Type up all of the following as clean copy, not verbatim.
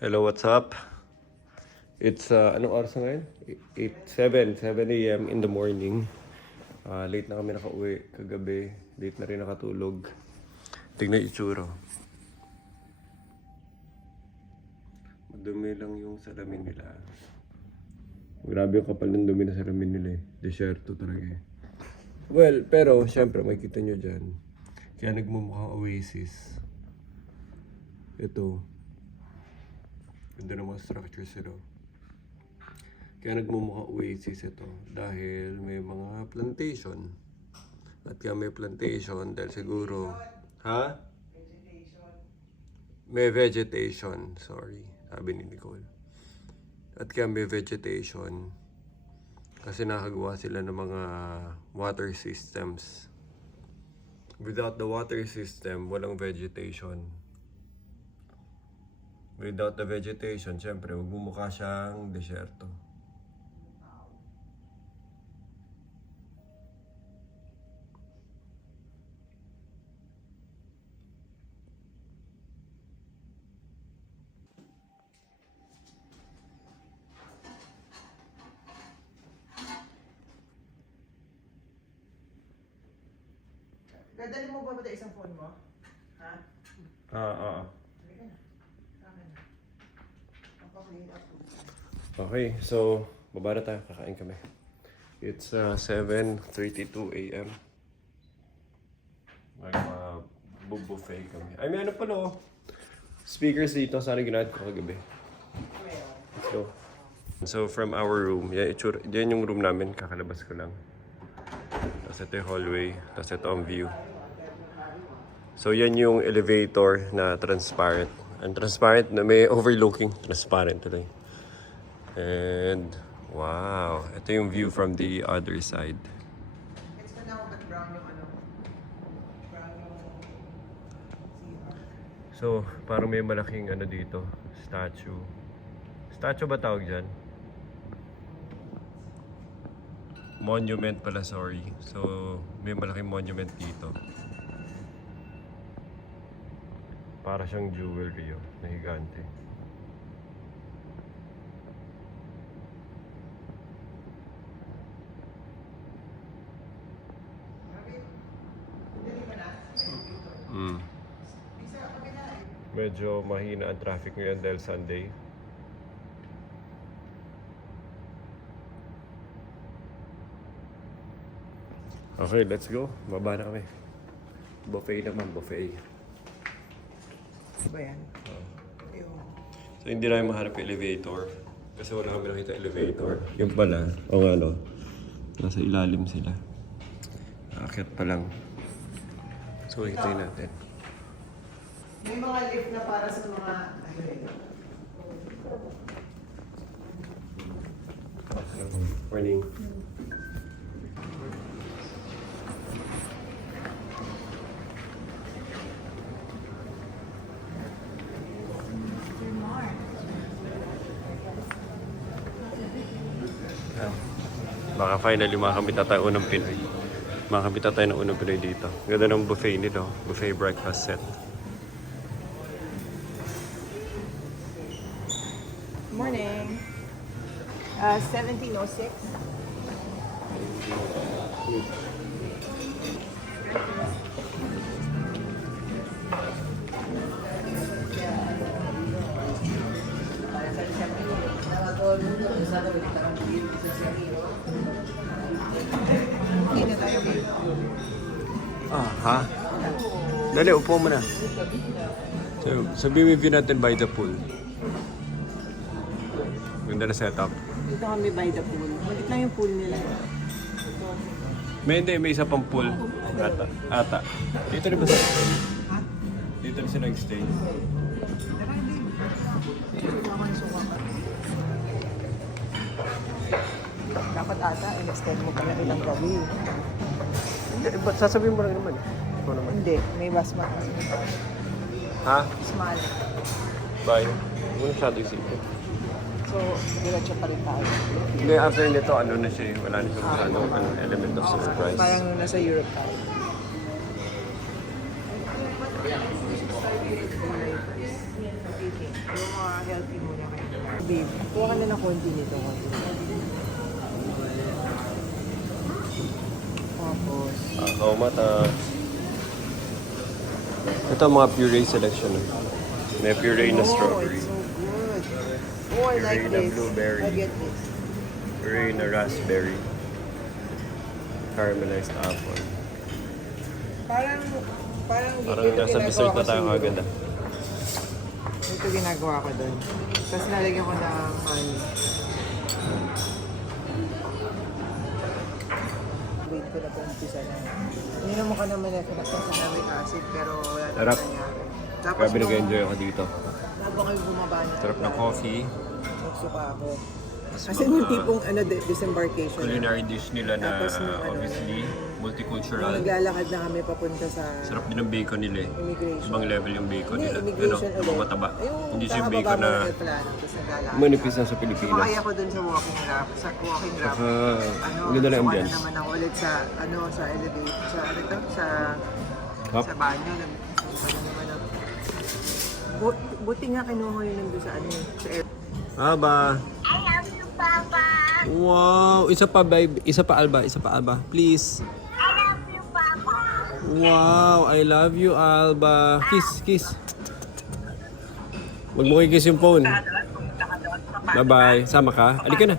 Hello, what's up? It's, anong oras na ngayon? 7 a.m. in the morning. Late na kami nakauwi kagabi. Late na rin nakatulog. Tignan yung itsura. Madumi lang yung salamin nila. Grabe yung kapal ng dumi na salamin nila eh. Desierto talaga eh. Well, pero syempre makikita nyo dyan. Kaya nagmumukhang oasis. Ito. Ganda ng mga structures ito. Kaya nagmumukhang oasis ito. Dahil may mga plantation. At kaya may plantation dahil siguro... Ha? May vegetation. Sorry. Sabi ni Nicole. At kaya may vegetation. Kasi nakagawa sila ng mga water systems. Without the water system, walang vegetation. Without the vegetation, syempre, magmumukha siyang desierto. Dadali mo ba ba isang phone mo? Ha? Okay, so, baba na tayo. Kakain kami. It's 7:32 a.m. Mag-buffet kami. Ay, may ano pala oh. Speakers dito. Sana ginahit ko kagabi. Let's go. So, from our room, yan yung room namin. Kakalabas ko lang. Tapos ito yung hallway. Tapos ito ang view. So, yan yung elevator na transparent. And transparent na may overlooking. Transparent tuloy. And, wow. Ito yung view from the other side. It's ka na ako brown yung ano. Brown yung CR. So, parang may malaking ano dito. Statue. Statue ba tawag dyan? Monument pala, sorry. So, may malaking monument dito. Para siyang jewelry oh, na higante. Medyo mahina ang traffic ngayon dahil Sunday. Okay, let's go. Baba na kami. Buffet naman, buffet. Ba yan? So hindi namin mahanap yung elevator. Kasi wala kami nakita elevator. Yung pala, o ano, nasa ilalim sila. Aakyat pa lang. So hintayin natin. May mga lift na para sa mga... Morning. Baka finally makakambita tayo unang Pinoy. Makakambita tayo ng unang Pinoy dito. Ganda ng buffet nito. Buffet breakfast set. Morning. 1706. Ha? Dali, upo mo na. So, sabihin yung view natin by the pool. Ganda na setup. Dito kami by the pool. Malit lang yung pool nila. May isa pang pool. Ata. Dito rin ba sila? Ha? Dito rin sila nag-stay. Dapat ata, in-extend mo pala ilang gabi. Ba't sasabihin mo lang naman? Ikaw naman. Hindi, may basmat. Ha? Small. Bye. Huwag mo masyado isipin. So, diretso pa rin tayo. Hindi, after nito, ano na siya, wala na siya masyadong element of surprise. Parang nung nasa Europe tayo. Yung mga healthy babe. Kuha ka na ng konti nito. Tapos, Kakao mata. Ito ang mga puree selection. May puree na strawberry. it's so good. Oh, I like Puree na this. blueberry. I get this. Puree na raspberry. Caramelized apple. Parang Parang ito nasa ginagawa dessert ko na tayo siguro. agad ah. Ito ginagawa ko doon. Tapos nalagyan ko ng honey. Wait ko na po umpisa na. Hindi naman ka naman na pinagpasanamic acid pero wala na Sarap. nangyari. Tapos Grabe nag-enjoy ako dito. bago kayo bumaba na. Sarap ng coffee. Nagsuka ako. Kasi yung tipong disembarkation. Culinary dish nila na Tapos nung obviously Nung multicultural. naglalakad na kami papunta sa Sarap din ng bacon nila eh. immigration. Ibang level yung bacon Hindi, nila. immigration Ano, ulit. mataba. Ayun, Hindi siya yung kakababa bacon mo na ng aeroplano, tapos naglalakad. manipis na sa Pilipinas. Sumakay ako dun sa walking ramp. Sa walking ramp. Saka, ang ganda ng sumakay ambience. na naman ako ulit sa, sa elevator. Sa, Hop. sa banyo. Naman ako. Buti nga kinuha yun nandun sa sa air. Aba. I love you, Papa. Wow. Isa pa, babe. Isa pa, Alba. Isa pa, Alba. Please. I love you, Papa. Wow. I love you, Alba. Kiss, kiss. Huwag mo kiss yung phone. Bye-bye. Sama ka? Alika na.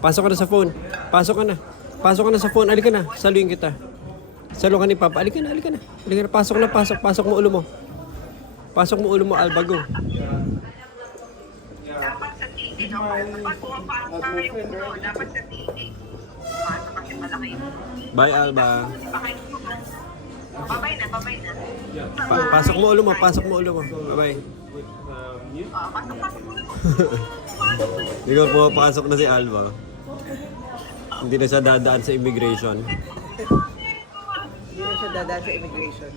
Pasok ka na sa phone. Pasok ka na. Pasok ka na sa phone. Alika na. Saluhin kita. Salo ka ni Papa. Alika na, alika na. Alika na. Pasok na, pasok. Pasok mo ulo mo. Pasok mo ulo mo, Alba. Go. Dapat sa TV, no? Kapag pumapasok na yung ulo, dapat sa TV. Pasok kasi malaki. Bye, Alba. Babay na, babay na. Pasok mo ulo mo. Pasok mo ulo mo. Bye-bye. Pasok, pasok ulo mo. Hindi ko pumapasok na si Alba. Hindi na siya dadaan sa immigration. Hindi na siya dadaan sa immigration.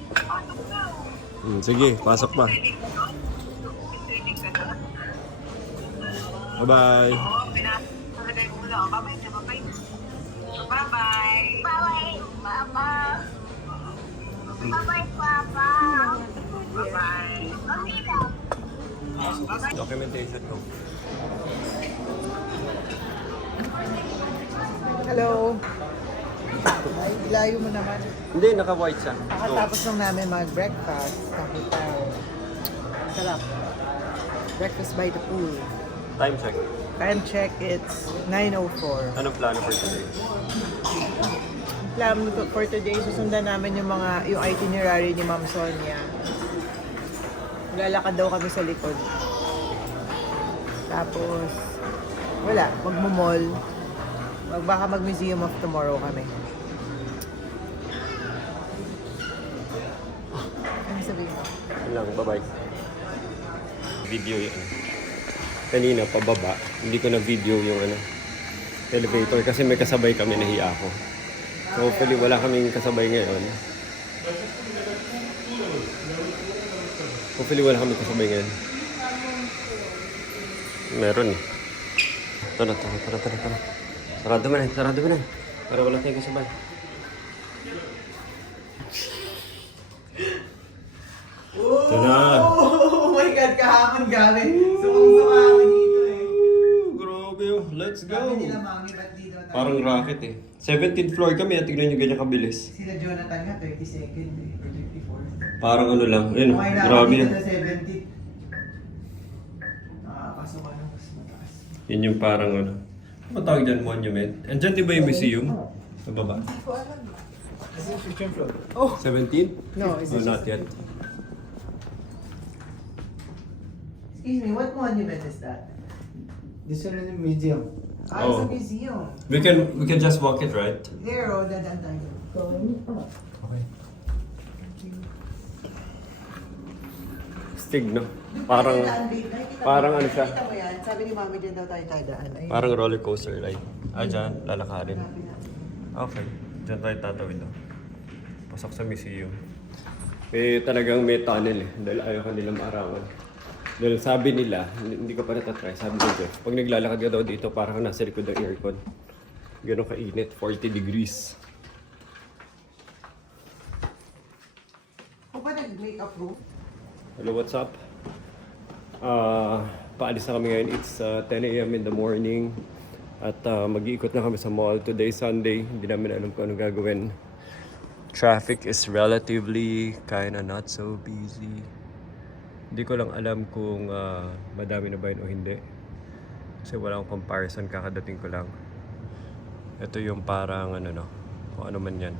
Sige, pasok pa. Bye-bye. Oo, pinapalagay mo ulo. Babay na, babay na. Bye-bye. Bye, Papa. Bye-bye, Papa. Bye-bye. Okay lang. Documentation ko. Hello. Ay, layo mo naman. Hindi, naka-white siya. Kakatapos lang namin mag-breakfast sa hotel. Sarap. Breakfast by the pool. Time check. Time check, it's 9:04. Anong plano for today? Plan for today, susundan namin yung itinerary ni Ma'am Sonia. Lalakad daw kami sa likod. Tapos, wala, magmumall. Baka mag-Museum of Tomorrow kami. Ano sabihin mo? Yun lang, bye-bye. Video yan. Kanina, pababa. Hindi ko na video yung elevator kasi may kasabay kami, nahiya ako. So hopefully wala kaming kasabay ngayon. Hopefully wala kaming kasabay ngayon. Meron eh. Tara. Sarado mo na. Para wala tayong kasabay. Ito na. Oh my God, kahapon galing. Sukang-suka ako dito eh. Grabe oh. Let's go. Sabi nila, Mami, ba't dito tayo? Parang rocket eh. 17th floor kami at tignan nyo ganyan kabilis. Sila Jonathan nga, 32nd eh, or 34th. Parang ano lang. Ayun, Okay na, grabe dito yan. na 70th. Nakakapasok ka na, mas mataas. Yun yung parang ano. Ano tawag dyan? Monument. Andyan di ba yung museum? Sa baba. Oh! 17? No, is No, this not yet. Excuse me, what monument is that? This one is a museum. Ah, Oh. it's a museum. We can just walk it, right? There, oh, dadaan tayo. Okay. Stig, no? Parang ano siya? Nakita mo yan, sabi ni Mami din daw tayo daan. Ayun. Parang roller coaster like. Dyan, lalakarin. Okay. Dyan tayo tatawid daw. Pasok sa museum. Talagang may tunnel eh. Dahil ayaw ka nila maarawan. Dahil sabi nila, hindi ko pa natatry, sabi ni Jeff, pag naglalakad ka daw dito, parang nasa likod ng aircon. Ganun kainit, 40 degrees. Kung pa nag-makeup room? Hello, what's up? paalis na kami ngayon. It's 10 a.m. in the morning. At mag-iikot na kami sa mall. Today, Sunday. Hindi namin alam kung anong gagawin. Traffic is relatively kinda not so busy. Hindi ko lang alam kung madami na ba yun o hindi. Kasi wala akong comparison, kakadating ko lang. Ito yung parang kung ano man yan.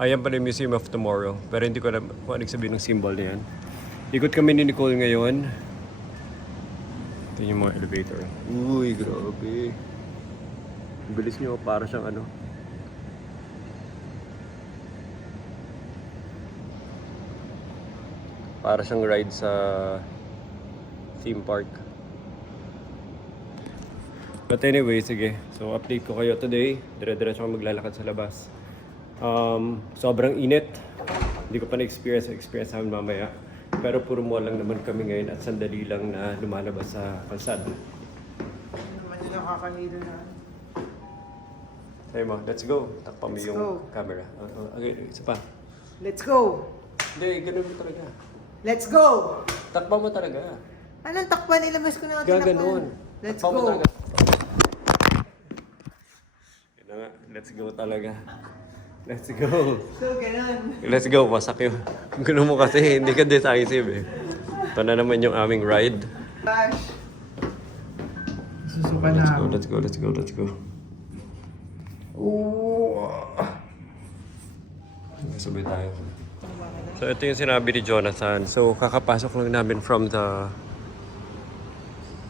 Ayan pala yung Museum of Tomorrow. Pero hindi ko alam kung anong sabihin ng symbol na yan. Ikot kami ni Nicole ngayon. Ito yung mga elevator. Uy, grabe. Ang bilis nyo, para siyang para siyang ride sa theme park. But anyway, sige. So, update ko kayo today. Dire-diretso ako maglalakad sa labas. Sobrang init. Hindi ko pa na-experience namin mamaya. Pero puro mall lang naman kami ngayon at sandali lang na lumalabas sa kalsada. Ano naman yung nakakahilo na? Sabi mo, let's go. Takpan mo Let's yung go. camera. Okay, isa pa. Let's go! Hindi, ganun mo talaga. Let's go! Takpan mo talaga. Anong takpan? Ilabas ko na nga Gaganon. Let's Takpan mo go! talaga. Yun na nga, let's go talaga. Let's go. So, ganun. Let's go, wasak yun. Gulo mo kasi, hindi ka decisive eh. Ito na naman yung aming ride. Gosh. Susuka Let's na go, ako. let's go, let's go, let's go. Ooh. Sabay tayo. So ito yung sinabi ni Jonathan. So kakapasok lang namin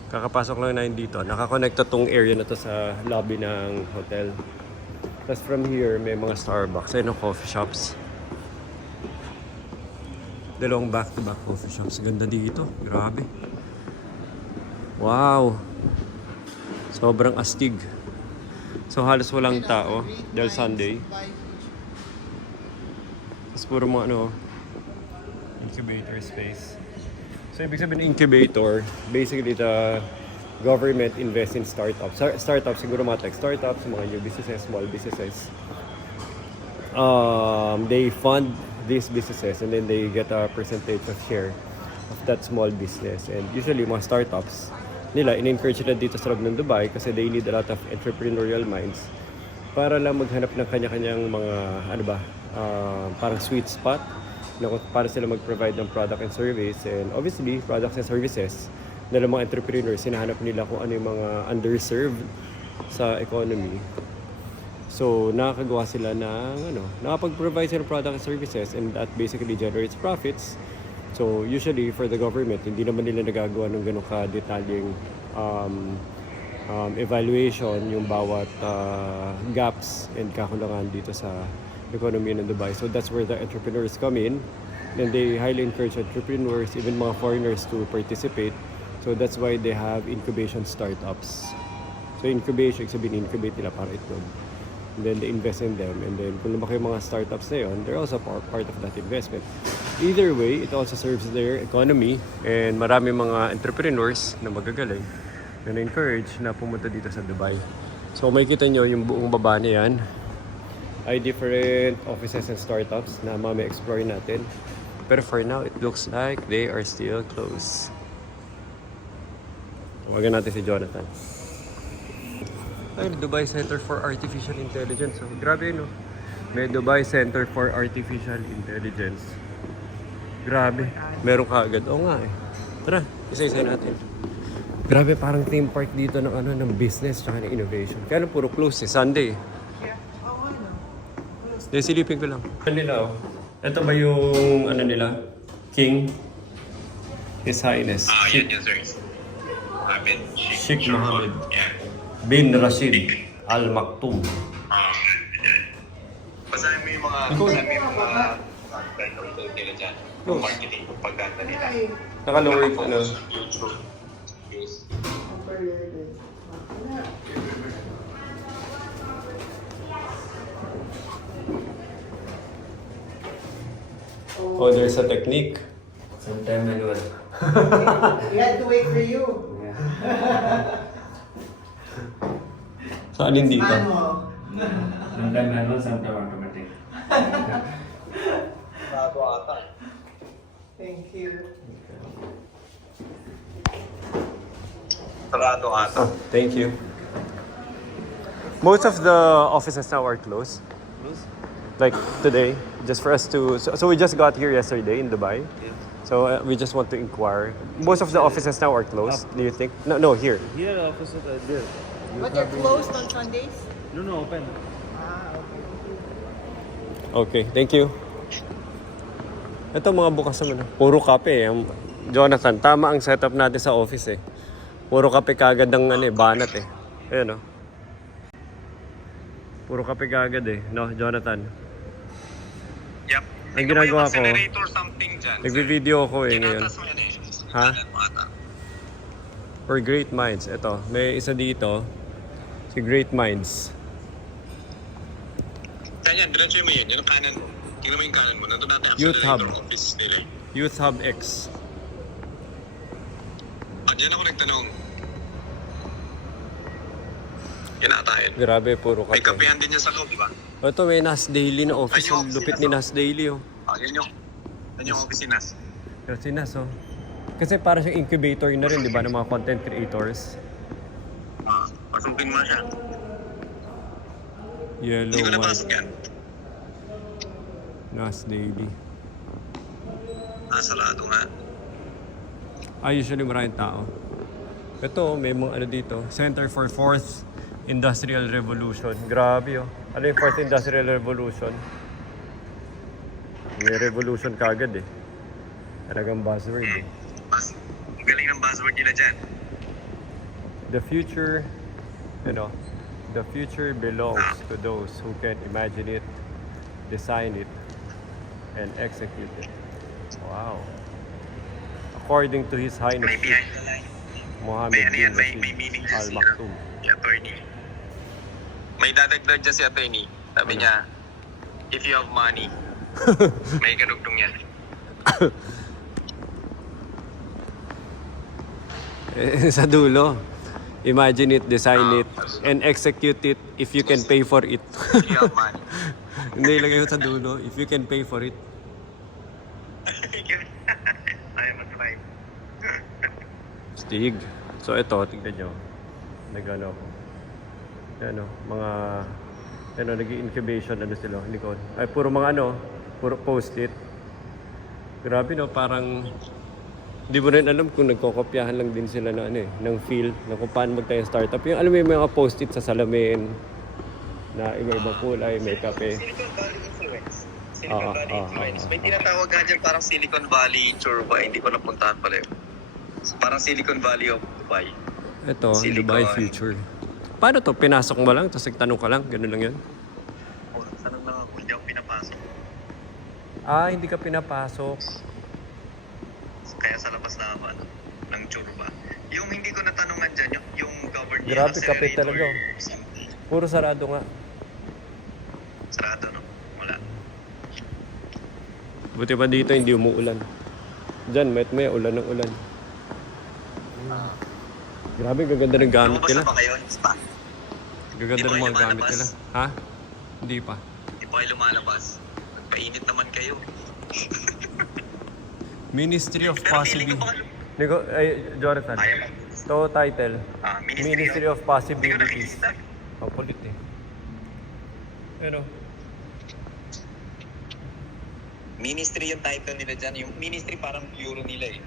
kakapasok lang namin dito. Nakakonekta tong area na to sa lobby ng hotel. Tapos from here, may mga Starbucks. Ayun ang coffee shops. Dalawang back-to-back coffee shops. Ganda dito. Grabe. Wow. Sobrang astig. So halos walang tao dahil Sunday. Tapos puro mga incubator space. So ibig sabihin incubator, basically the government invest in startups. Startups, siguro mga tech startups, mga new businesses, small businesses. They fund these businesses and then they get a percentage of share of that small business. And usually mga startups, in-encourage nila dito sa loob ng Dubai kasi they need a lot of entrepreneurial minds para lang maghanap ng kanya-kanyang mga, parang sweet spot para sila mag-provide ng product and service. And obviously, products and services na mga entrepreneurs, sinahanap nila kung ano yung mga underserved sa economy. So, nakakagawa sila ng, nakapag-provide sila ng product and services and that basically generates profits. So, usually for the government, hindi naman nila nagagawa ng ganun ka-detalyeng evaluation yung bawat gaps and kakulangan dito sa economy ng Dubai. So, that's where the entrepreneurs come in. And they highly encourage entrepreneurs, even mga foreigners to participate. So, that's why they have incubation startups. So, incubation, sabihin, incubate nila para itlog. And then they invest in them. And then kung lumaki yung mga startups na yun, they're also part of that investment. Either way, it also serves their economy. And marami mga entrepreneurs na magagaling na encourage na pumunta dito sa Dubai. So makikita nyo yung buong baba na yan ay different offices and startups na mami-explore natin. Pero for now, it looks like they are still closed. Tawagan natin si Jonathan. Ay, Dubai Center for Artificial Intelligence. So, grabe no. May Dubai Center for Artificial Intelligence. Grabe. Meron ka agad. Oo nga eh. Tara, isa-isa natin. Grabe, parang theme park dito ng ng business tsaka ng innovation. Kaya lang puro close eh. Sunday. Yeah. Oo, Silipin ko lang. Ano nila oh? Ito ba yung nila? King? His Highness. Yun sir. Mohammed Sheikh Mohammed Yeah. bin Rashid Al Maktoum. Basahin mo yung mga, nila dyan. Yung marketing, yung pagkanta nila. Naka-lower ko na. YouTube. Oh, there's a technique. Sometime manual. We had to wait for you. Saan din dito? Ano? Sometimes manual, sometimes automatic. Thank you. Sarado ata. Thank you. Most of the offices now are closed. Like today, just for us to. So we just got here yesterday in Dubai. So we just want to inquire. Most of the offices now are closed. Do you think? No, here. Here the offices are there. But you're closed on Sundays? No, open. Ah, okay. Okay, thank you. Ito mga bukas naman. Puro kape. Jonathan, tama ang setup natin sa office eh. Puro kape kagad ang banat eh. Ayan o. Puro kape kagad eh. No, Jonathan? Yep. Ang ginagawa ko, Accelerator something dyan. nagbi-video ako eh ngayon. Tinatas mo yan eh. Ha? Kanan mo ata. For Great Minds. Ito, may isa dito. Si Great Minds. Kaya yan, diretso mo yun. Yan ang kanan mo. Tingnan mo yung kanan mo. Nandun natin Youth accelerator Hub. office nila eh. Youth Hub X. Diyan ako nagtanong. Yan ata yun. Grabe, puro May kape. kapehan din yan sa loob, di ba? Ito, may Nas Daily na office. Ay, yung Ang lupit office ni na Nas Daily oh. Yan yung oficinas. Pero si Nas oh. Kasi para siyang incubator na rin, di ba, ng mga content creators. Pasukin mo siya. Yellow, Hindi ko white, napasok yan. Nas Daily. Sarado nga. Usually maraming tao. Ito, may mga ano dito. Center for Fourth Industrial Revolution. Grabe oh. Ano yung Fourth Industrial Revolution? May revolution kagad eh. Talagang buzzword eh. Ang galing ng buzzword nila dyan. The future, the future belongs to those who can imagine it, design it, and execute it. Wow. According to His Highness May behind the line. Mohammed May ano yan, bin may meaning Rashid siya Al siya. Maktoum. Si attorney. May dadagdag dyan si attorney. Sabi niya, if you have money, may kadugtong yan. Sa dulo. Imagine it, design it, and execute it if you can pay for it. If you have money. Hindi, ilagay ko sa dulo. If you can pay for it. I am a tribe. Stig. So ito, tignan nyo. Nag-ano ako. Ano, mga nag-incubation sila, likod. Ay, puro mga puro post-it. Grabe no, parang di mo rin alam kung nagkokopyahan lang din sila ng feel, na kung paano magtayo startup. Yung alam mo yung mga post-it sa salamin, na iba-ibang kulay, may kape. Silicon Valley influence. Silicon Ah, Valley ah, influence. ah, May tinatawag nga dyan parang Silicon Valley Churba. Hindi ko napuntahan pala yun. Parang Silicon Valley of Dubai. Ito, Silicon. Dubai Future. Paano to? Pinasok mo lang, tapos nagtanong ka lang? Ganun lang yan? Oh, sanang lang ako. Hindi ako pinapasok. Ah, hindi ka pinapasok. Kaya sa labas na ako, ng Churba. Yung hindi ko natanungan dyan, yung government Grabe, kape accelerator talaga. something. Puro sarado nga. Sarado, no? Wala. Buti pa dito hindi umuulan. Diyan, may ulan ng ulan. Grabe, gaganda ng gamit Lumabas nila. na ba kayo? Spa? Gaganda Di ba ng mga kayo gamit lumalabas? nila. Ha? Hindi pa. Hindi pa kayo lumalabas. Nagpainit naman kayo. Ministry of Pero feeling ko Possibilities. baka Jonathan. ayaw lang. To title. Ministry of Hindi ko Possibilities. nakikita. Ang kulit eh. Pero, Ministry yung title nila dyan. Yung ministry parang bureau nila eh.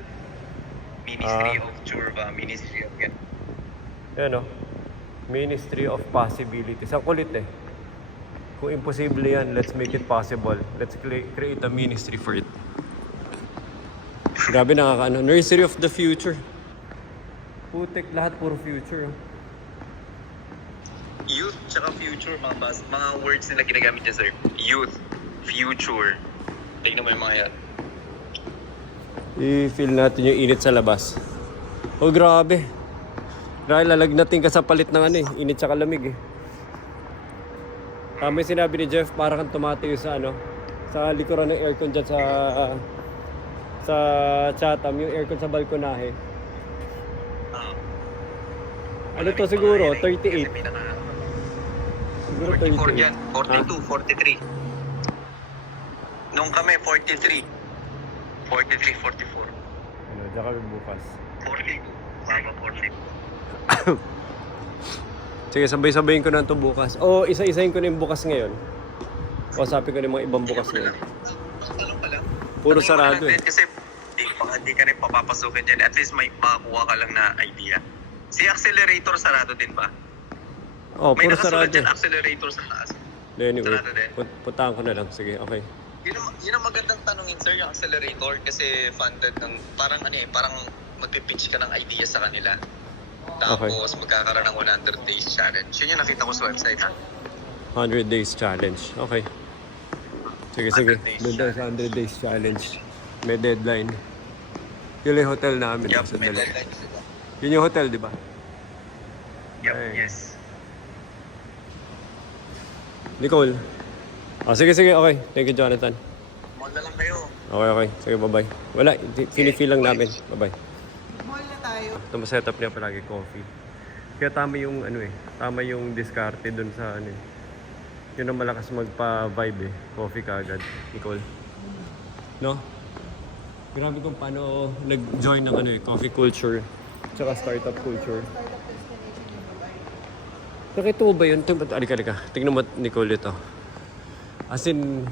Ministry of Churba, Ministry of yan. yan o. Ministry of Possibilities. Ang kulit eh. Kung imposible yan, let's make it possible. Let's create a ministry for it. Grabe nakakaano. Nursery of the Future. Putek, lahat puro future. Youth tsaka future, mga words nila ginagamit niya, sir. Youth, future. Tignan mo yung mga yan. I-feel natin yung init sa labas. Oh, grabe. Grabe, lalagnatin ka sa palit ng init sa lamig eh. May sinabi ni Jeff, parang kang tumatayo sa sa likuran ng aircon dyan sa Chatham, yung aircon sa balkonahe. Ano to siguro? 38. Siguro 44 yan. 38. 42, 43. Nung kami, 43. 43, 44. Diyan kami bukas. 42. Baba 42. Sige, sabay-sabayin ko na ito bukas. O, isa-isahin ko na yung bukas ngayon. O, sabi ko na yung mga ibang bukas ngayon. Tanong pa lang. Puro Tanong mo sarado lang eh. din Kasi hindi ka rin papapasukin dyan. At least may makakuha ka lang na idea. Si accelerator sarado din ba? O, May puro nakasulat sarado dyan eh. accelerator sa taas. Anyway, sarado din. puntahan ko na lang. Sige, okay. Yun ang magandang tanongin sir, yung accelerator kasi funded ng parang magpipitch ka ng idea sa kanila. Tapos magkakaroon ng 100 days challenge. Yun yung nakita ko sa website ha. 100 days challenge. Okay. Sige, sige. 100 days Doon tayo sa 100 days challenge. May deadline. Yun yung hotel namin. Yup, Sa may dalawa. deadline sila. Yun yung hotel, di ba? Yup, Ay. yes. Nicole. Sige, sige. Okay. Thank you, Jonathan. Mall na lang kayo. Okay, okay. Sige, bye-bye. Wala. Finifill lang namin. Bye-bye. Mall na tayo. Ito setup niya palagi coffee. Kaya tama yung tama yung diskarte dun sa yun ang malakas magpa-vibe eh. Coffee kaagad, Nicole. No? Grabe kung paano nag-join ng coffee culture tsaka startup culture. Nakita mo ba yun? Alika. Tingnan mo, Nicole, ito. As in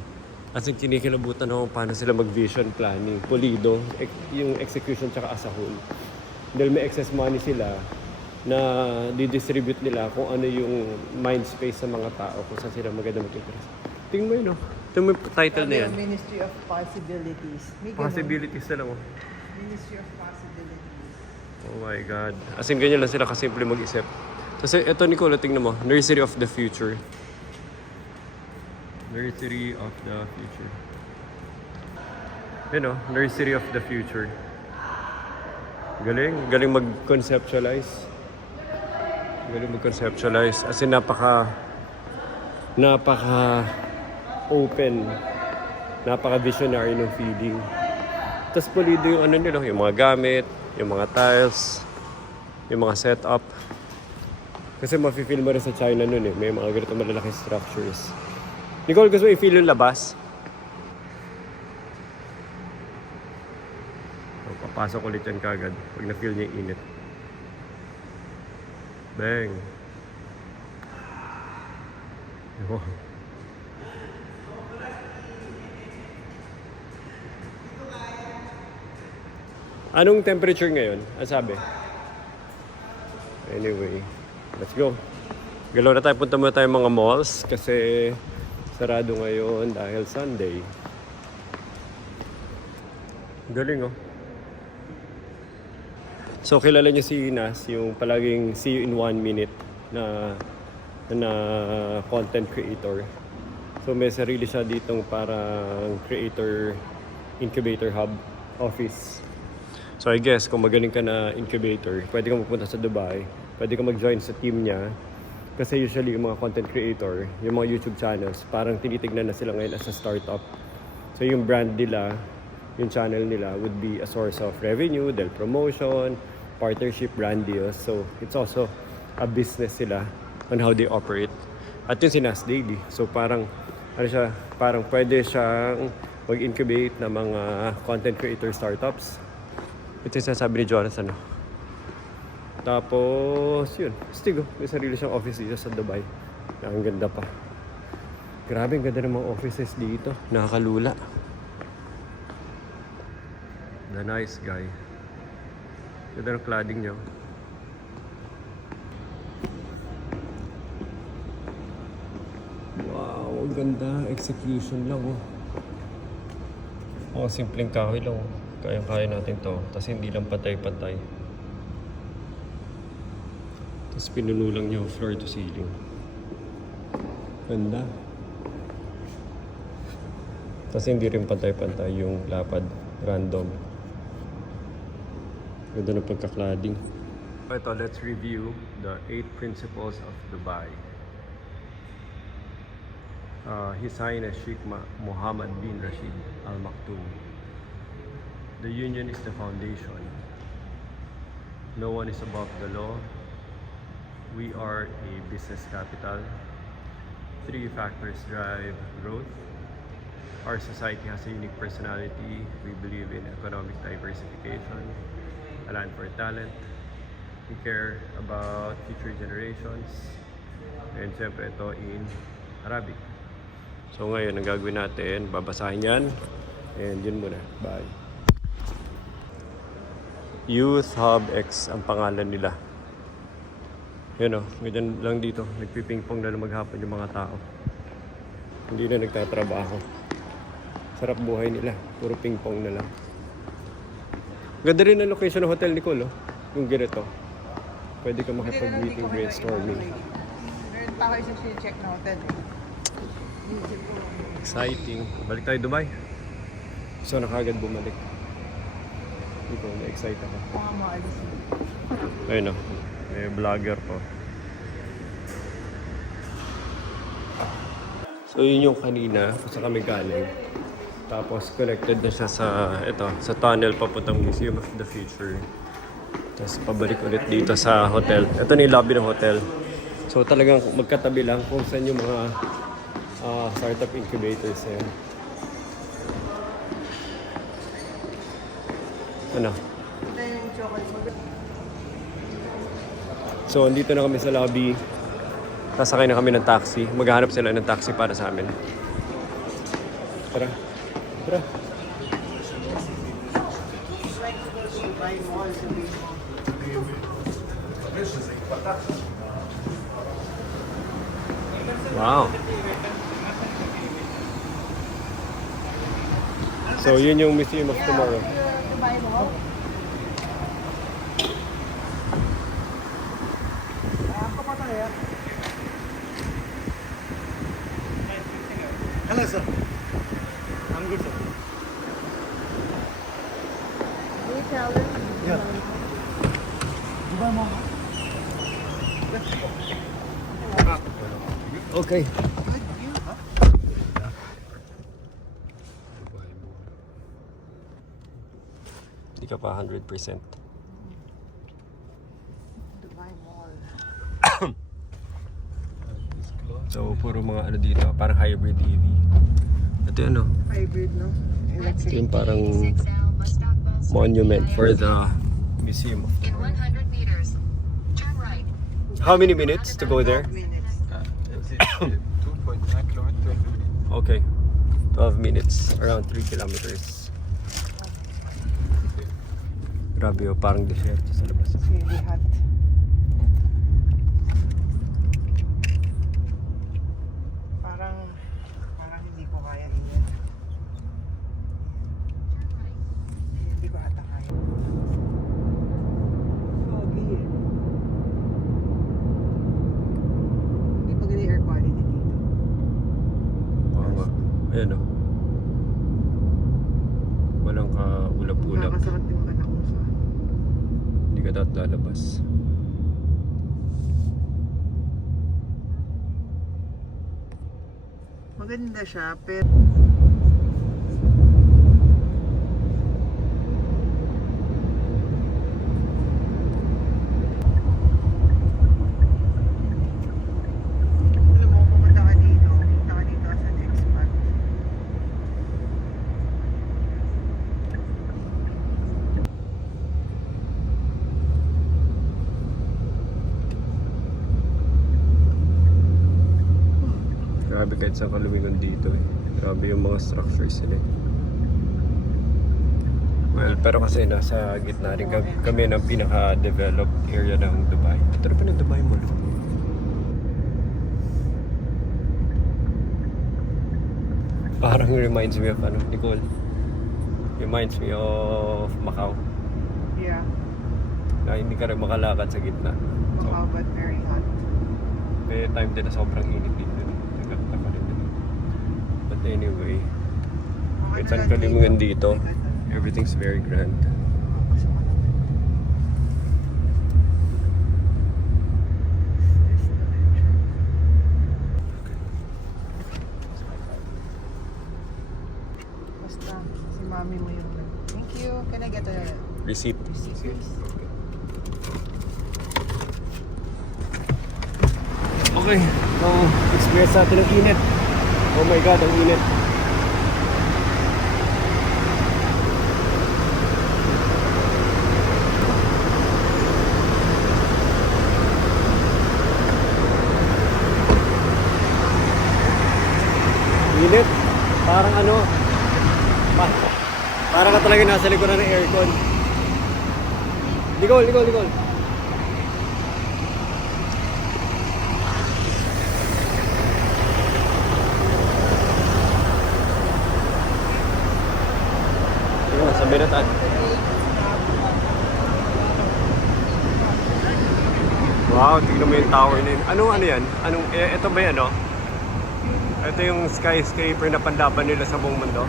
kinikilabutan ako paano sila mag-vision planning. Pulido, yung execution tsaka as a whole. Dahil may excess money sila na di-distribute nila kung ano yung mind space sa mga tao kung saan sila maganda mag-interest. Tingnan mo yun, no? Tingnan mo yung title na yan. Ministry of Possibilities. May ganun. Possibilities na lang, oh. Ministry of Possibilities. Oh my God. As in, ganyan lang sila kasimple mag-isip. Kasi ito, Nicole, tingnan mo. Nursery of the Future. Nursery of the Future. Yun, no? Nursery of the Future. Galing. Galing mag-conceptualize. As in, napaka open. Napaka-visionary ng feeling. Tapos pulido yung nila, yung mga gamit, yung mga tiles, yung mga setup. Kasi mafe-feel mo rin sa China nun eh. May mga ganito malalaking structures. Nicole, gusto mo i-feel yung labas? So, papasok ulit yan kagad pag na-feel niya yung init. Bang! Oh. Anong temperature ngayon? Ang sabi? Anyway, let's go. Galaw na tayo, punta muna tayo mga malls kasi sarado ngayon dahil Sunday. Galing, oh. So, kilala niyo si Nas, yung palaging see you in 1 minute na content creator. So, may sarili siya ditong parang creator incubator hub office. So, I guess, kung magaling ka na incubator, pwede kang magpunta sa Dubai, pwede kang mag-join sa team niya. Kasi usually, yung mga content creator, yung mga YouTube channels, parang tinitignan na sila ngayon as a startup. So, yung brand nila, yung channel nila would be a source of revenue, del promotion, partnership, brand deals. So, it's also a business sila on how they operate. At yun si Nas Daily. So, parang, parang pwede siyang mag-incubate ng mga content creator startups. Ito yung sasabi ni Jonathan. Tapos, yun. Stigo, may sarili siyang office dito sa Dubai. Ang ganda pa. Grabe, ang ganda ng mga offices dito. Nakakalula. The nice guy. Ganda ng cladding niya. Wow, ang ganda. Execution lang, oh. Oh, simpleng kahoy lang, oh. Kaya natin to. Tapos hindi lang patay-patay. Tapos pinuno lang niya floor to ceiling. Ganda. Tapos hindi rin pantay-pantay yung lapad. Random. Ganda ng pagka-cladding. Ito, let's review the 8 principles of Dubai. His Highness Sheikh Mohammed bin Rashid Al Maktoum. The union is the foundation. No one is above the law. We are a business capital. 3 factors drive growth. Our society has a unique personality. We believe in economic diversification, a land for talent. We care about future generations. And syempre ito in Arabic. So ngayon, ang gagawin natin, babasahin yan. And yun muna. Bye. Youth Hub X ang pangalan nila. Yan o, ganyan lang dito. Nagpipingpong na maghapon yung mga tao. Hindi na nagtatrabaho. Sarap buhay nila. Puro pingpong na lang. Ganda rin ang location ng Hotel Nicole, oh. Yung ganito. Pwede ka makapag-meeting, brainstorming. Meron pa ako isang check na hotel eh. Exciting. Balik tayo Dubai. So na kagad bumalik. Ito, na-excite ako. Mga maalis. Ayun o, may vlogger po. So yun yung kanina, sa kami galing. Tapos connected na siya sa tunnel papuntang Museum of the Future. Tapos pabalik ulit dito sa hotel. Ito na yung lobby ng hotel. So talagang magkatabi lang kung saan yung mga startup incubators na yun. Ano? Ito yung chocolate. So andito na kami sa lobby. Sasakay na kami ng taxi. Maghahanap sila ng taxi para sa amin. Tara. Tara. Wow. So yun yung Museum of Tomorrow. Dubai Mall. Ako pa tayo. Hello, sir. I'm good, sir. Can you tell them? Yeah. Dubai Mall. Okay. Hindi ka pa 100%. Dubai Mall. So, puro mga ano dito, parang hybrid EV. Ito yun, no? Hybrid, no? Ito yung parang monument for the museum. In 100 meters, turn right. How many minutes to go there? Minutes. Okay. 12 minutes. Around 3 kilometers. Grabe oh, parang desierto sa labas. It's really hot. Parang hindi ko kaya init. Hindi ko ata kaya. Foggy eh. Hindi pa ganyan air quality dito. Oo nga. Ayan oh. Walang kaulap-ulap. Nakakasakit yung anak ko sa... Hindi ka dapat lalabas. Maganda siya, pero... Alam mo, pumunta ka dito as an expat. Grabe kahit saan ka lumingon dito eh. Grabe yung mga structures nila eh. Well, pero kasi nasa gitna rin kami ng pinaka-developed area ng Dubai. Ito rin pa ng Dubai Mall. Parang reminds me of ano, Nicole. Reminds me of Macau. Yeah, Na hindi ka rin makalakad sa gitna. So, but very hot. may time din na sobrang init dito. Nagkakita pa rin din. But anyway, kahit saan ka lumingon dito, everything's very grand. Basta, si mami mo yung... Thank you. Can I get a Receipt. receipt, please? Okay, so experience natin ang init. Oh my god, ang init. parang ano, parang ka talaga nasa likuran ng aircon. Likol. Sa Binatan. Wow, tignan mo yung tower na yun. Ano yan? Ito ba yan, no? Ito yung skyscraper na panlaban nila sa buong mundo.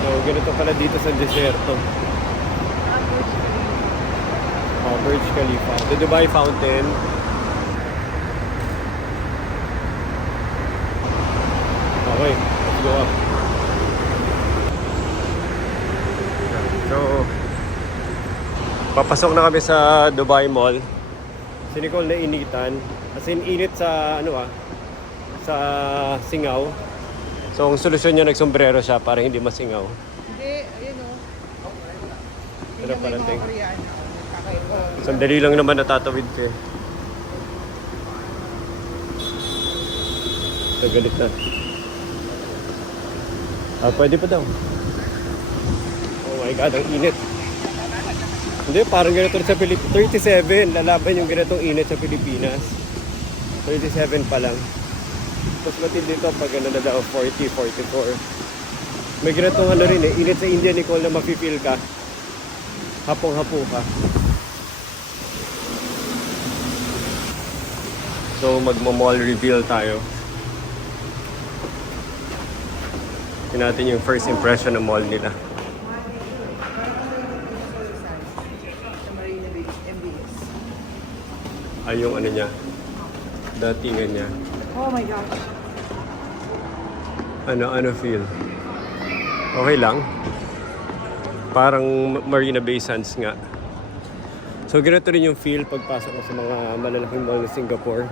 So, ganito pala dito sa deserto. Burj Khalifa. The Dubai Fountain. Okay, let's go up. So, papasok na kami sa Dubai Mall. Si Nicole na initan. As in, init sa, sa singaw. So, ang solusyon niya, nagsombrero siya para hindi masingaw. Hindi, ayun o. Ano parating? Koreano. Kakaiba. Sandali lang naman natatawid ka. Nagalit na. Pwede pa daw. Oh my God, ang init. Hindi, parang ganito sa Pilipinas. 37, lalaban yung ganitong init sa Pilipinas. 37 pa lang. Tapos matindi dito pag ano na daw, 40, 44. May ganitong ano rin init sa India, Nicole, na mapipil ka. Hapong-hapo ka. So, magmo-mall reveal tayo. Tingnan natin yung first impression ng mall nila. Sa Marina Bay, MBS. Ay, yung ano niya. Datingan niya. Oh my gosh. Ano feel? Okay lang. Parang Marina Bay Sands nga. So, ganito rin yung feel pagpasok ko sa mga malalaking mall ng Singapore.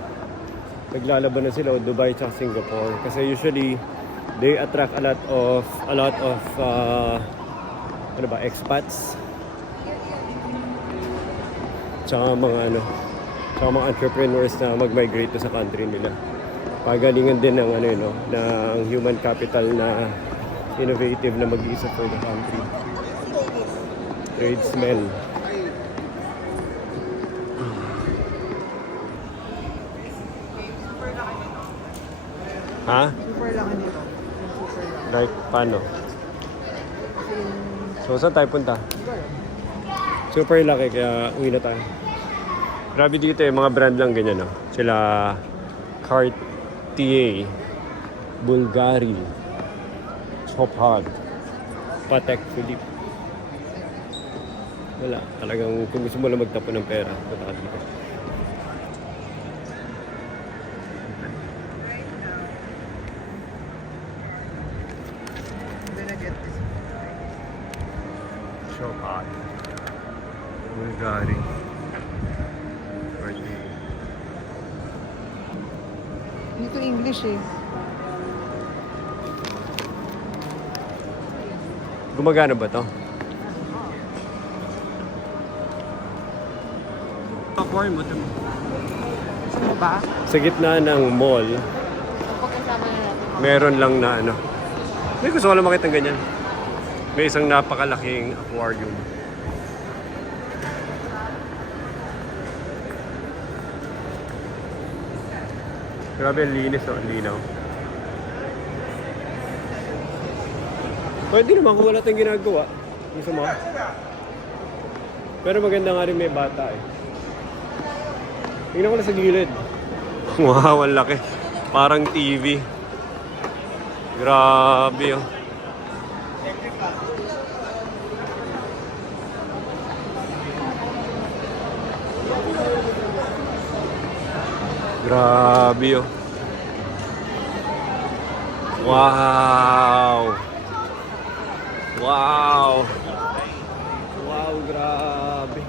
Naglalaban na sila o Dubai at Singapore. Kasi usually, they attract a lot of expats. Tsaka mga mga entrepreneurs na mag-migrate to sa country nila. Pagalingan din ng ng human capital na innovative na mag-iisa for the country. Tradesmen. Ha? Super laki nito. Super laki. Like, paano? So, saan tayo punta? Super laki, kaya uwi na tayo. Grabe dito mga brand lang ganyan, no? Sila Cartier, Bulgari, Chopard, Patek Philippe. Wala, talagang kung gusto mo lang magtapo ng pera, punta ka dito. Chopard, Bulgari, Cartier. Dito English eh. Gumagana ba to? Saan ba? Sa gitna ng mall, Pagkasama na natin. meron lang na may gusto ko lang makita ng ganyan. May isang napakalaking aquarium. Grabe, ang linis, ang linaw. Pwede naman kung wala tayong ginagawa. Gusto mo? Pero maganda nga rin may bata eh. Tingnan ko na sa gilid. Wow, ang laki. Parang TV. Grabe oh. Grabe oh. Wow. Wow. Wow, grabe.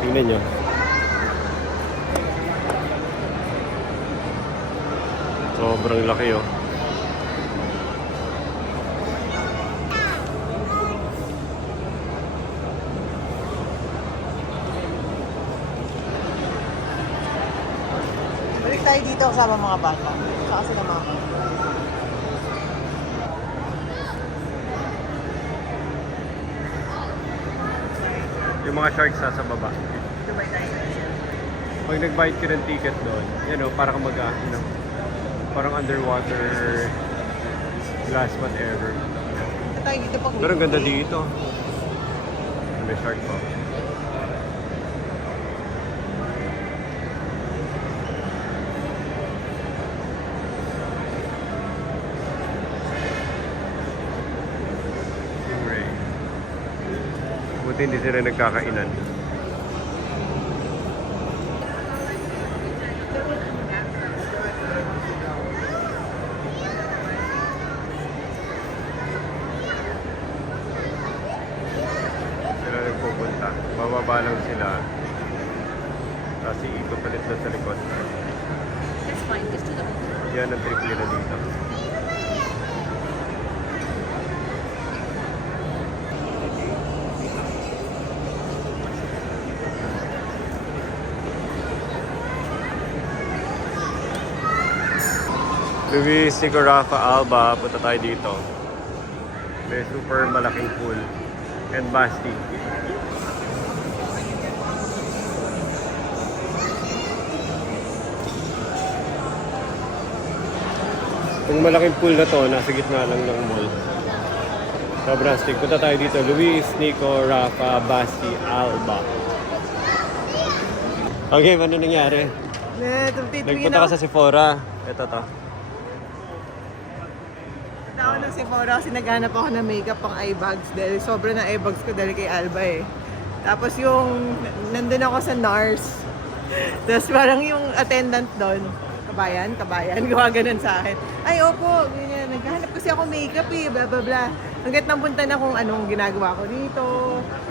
Tingnan nyo. Sobrang laki oh. Balik tayo dito kasama mga bata. Saka sila mama. Yung mga sharks sa baba. Dubai tayo. Pag nag-bite ka ng ticket doon, para kang parang underwater glass whatever. Tayo dito pag Pero ang ganda dito. May shark pa. Stingray. Buti hindi sila nagkakainan. Sila nagpupunta. Bababa lang sila. Tapos iikot palit na sa likod. That's fine, just do the Yan ang trip nila dito. Luis Nico Rafa Alba, punta tayo dito. May super malaking pool and Basti. Yung malaking pool na to, nasa gitna lang ng mall. Sobrang stick. Punta tayo dito. Luis Nico Rafa Basti Alba. Okay, ano nangyari? Nagpunta ka sa Sephora. Ito to. Ako ng Sephora kasi naghanap ako ng makeup pang eye bags dahil sobra ng eye bags ko dahil kay Alba eh. Tapos yung nandun ako sa NARS. Tapos parang yung attendant doon, kabayan, gawa ganun sa akin. Ay opo, ganyan, naghahanap kasi ako makeup eh, bla bla bla. Hanggat napunta na kung anong ginagawa ko dito.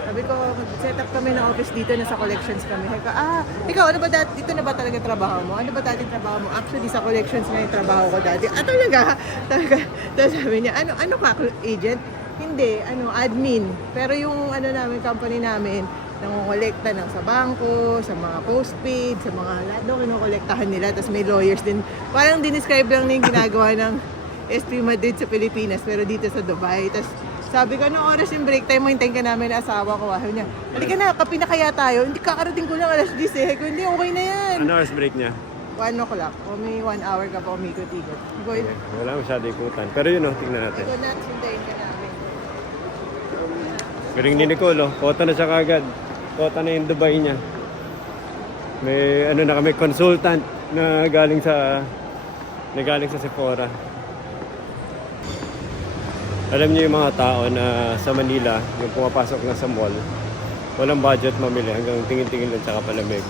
Sabi ko, set up kami ng office dito, nasa collections kami. Sabi ko, ikaw, ano ba dati, dito na ba talaga trabaho mo? Ano ba dati trabaho mo? Actually, sa collections na yung trabaho ko dati. Talaga? Tapos sabi niya, ano ka, agent? Hindi, admin. Pero yung namin, company namin, nangongolekta ng sa bangko, sa mga postpaid, sa mga lahat doon, kinukolektahan nila. Tapos may lawyers din. Parang dinescribe lang na yung ginagawa ng SP Madrid sa Pilipinas, pero dito sa Dubai. Tapos sabi ko, anong oras yung break time mo? Hintayin ka namin na asawa ko. Sabi niya, halika na, kape na kaya tayo. Hindi, kakarating ko lang alas 10 eh. Hindi, okay na yan. Ano oras break niya? 1 o'clock. O may 1 hour ka pa umikot-ikot. Okay. Wala masyado ikutan. Pero yun tingnan natin. Ikaw na, hintayin ka namin. Galing ni Nicole, kota na siya kagad. Kota na yung Dubai niya. May kami consultant na galing sa Sephora. Alam niyo yung mga tao na sa Manila, yung pumapasok na sa mall, walang budget mamili, hanggang tingin-tingin lang tsaka palamig.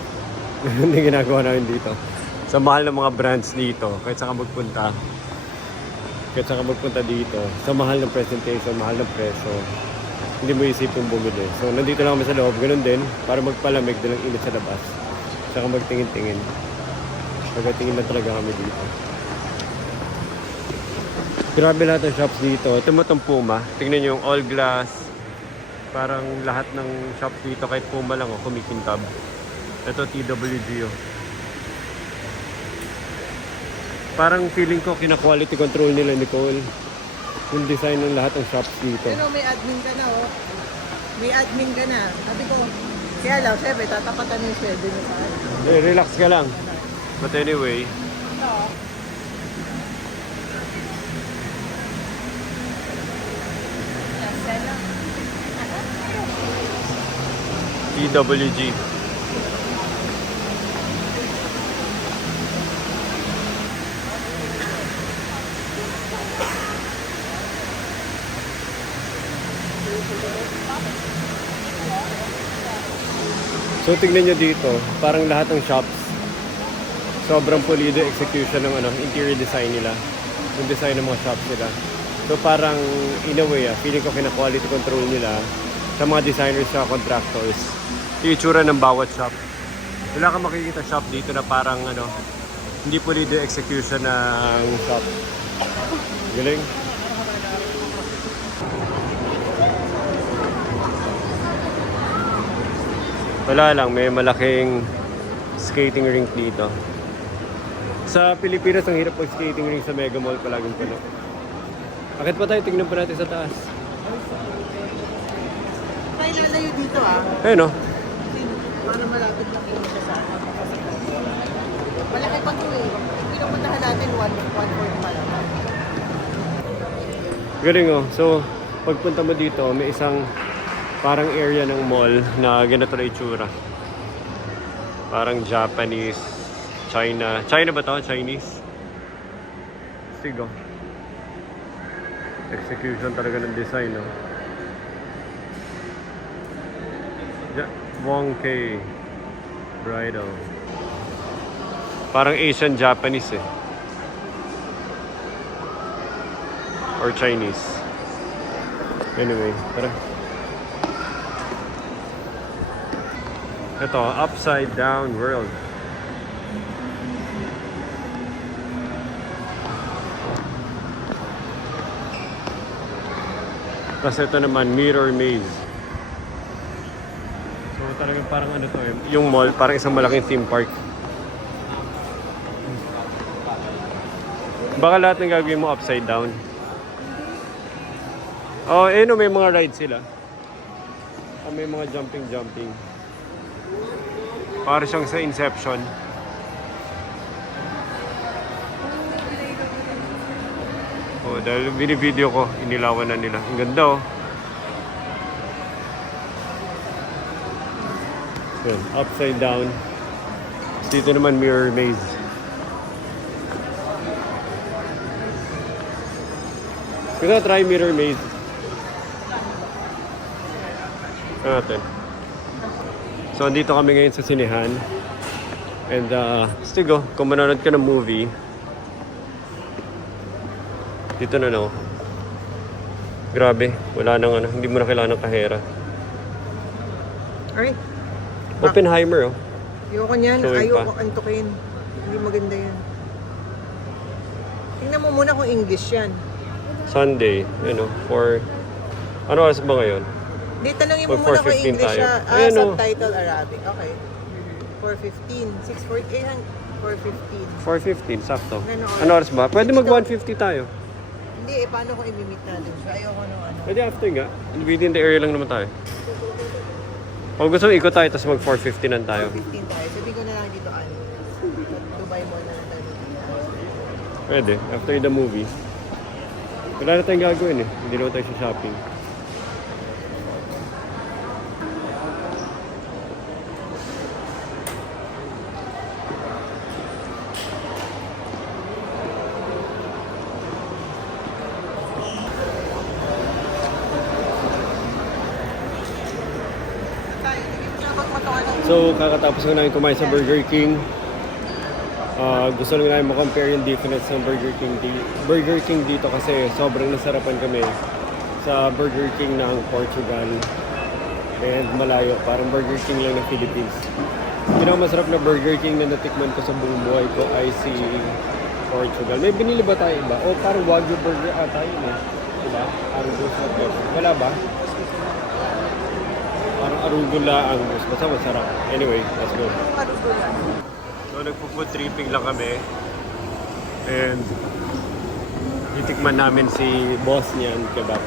Hindi ginagawa namin dito. Sa mahal ng mga brands dito, kahit saan ka magpunta dito, sa mahal ng presentation, mahal ng preso, hindi mo isipin bumili. So, nandito lang kami sa loob, ganun din, para magpalamig, dalang init sa labas. Tsaka magtingin-tingin. Magtingin na talaga kami dito. Grabe lahat ng shops dito. Ito mo itong Puma. Tingnan nyo yung all glass. Parang lahat ng shops dito, kahit Puma lang, kumikintab. Ito TWG. Parang feeling ko kina-quality control nila, Nicole. Yung design ng lahat ng shops dito. Pero may admin ka na, oh. May admin ka na. Sabi ko, kaya lang, syempre, tatapatan yung sweldo niya sa akin. Relax ka lang. But anyway, Ito, TWG. So tingnan nyo dito, parang lahat ng shops, sobrang pulido execution ng interior design nila, yung design ng mga shops nila. So parang in a way, feeling ko kina-quality control nila sa mga designers sa contractors. Yung itsura ng bawat shop. Wala kang makikita shop dito na parang hindi pulido execution ng shop. Galing. Wala lang, may malaking skating rink dito. Sa Pilipinas, ang hirap mag-skating ring sa Mega Mall, palaging puno. Akit pa tayo, tignan pa natin sa taas. May lalayo dito ah. Ayun, no? Para malapit lang yun siya sa akin. Malaki pa ito eh. Pinupuntahan natin 1.4 pa lang. Galing, oh. So, pagpunta mo dito, may isang parang area ng mall na ganito na itsura. Parang Japanese, China. China ba to? Chinese? Sigo. Execution talaga ng design, no? Wong K. Bridal. Parang Asian Japanese eh. Or Chinese. Anyway, tara. Ito, upside down world. Kasi ito naman, mirror maze. So talagang parang ano to eh. Yung mall, parang isang malaking theme park. Baka lahat ng gagawin mo upside down. Oh, no, may mga rides sila. May mga jumping. Para siyang sa Inception. Oh, dahil binivideo ko, inilawan na nila. Ang ganda, oh. Yun, upside down. Dito naman mirror maze. Gusto try mirror maze. Natin. So, andito kami ngayon sa sinehan. And, stigo, kung manonood ka ng movie, dito na, no? Grabe, wala nang ano, hindi mo na kailangan ng kahera. Alright. Oppenheimer, oh. Ayoko niyan. Showing Ayoko pa. antukin. Hindi maganda yan. Tingnan mo muna kung English yan. Sunday, for... Ano oras ba ngayon? Di, tanongin mo Pag muna kung 4:15 English tayo. siya. Ayan, oh. Subtitle Arabic. Okay. 4:15. 6:48. 4:15. 4:15, sakto. Ano oras? Ano oras ba? Pwede mag 1:50 tayo. Hindi, paano kung i-meet natin siya? Ayoko nung ano. Pwede after nga. Within the area lang naman tayo. Kung gusto mo, ikot tayo, tapos mag 4:50 nan tayo. 4:15 tayo. Sabi ko na lang dito, Dubai Mall na lang tayo. Pwede, after the movie. Wala na tayong gagawin eh. Hindi naman tayo sa shopping. So, kakatapos ko namin kumain sa Burger King. Gusto lang namin ma-compare yung difference ng Burger King dito kasi sobrang nasarapan kami sa Burger King ng Portugal and malayo. Parang Burger King lang ng Philippines. Pinakamasarap na Burger King na natikman ko sa buong buhay ko ay si Portugal. May binili ba tayo iba? O parang Wagyu Burger ata yun eh. Diba? Arugula. Wala ba? Parang arugula ang basta masarap. Anyway, let's go. So, nagpo-food tripping lang kami. And titikman namin si Bosnian kebab.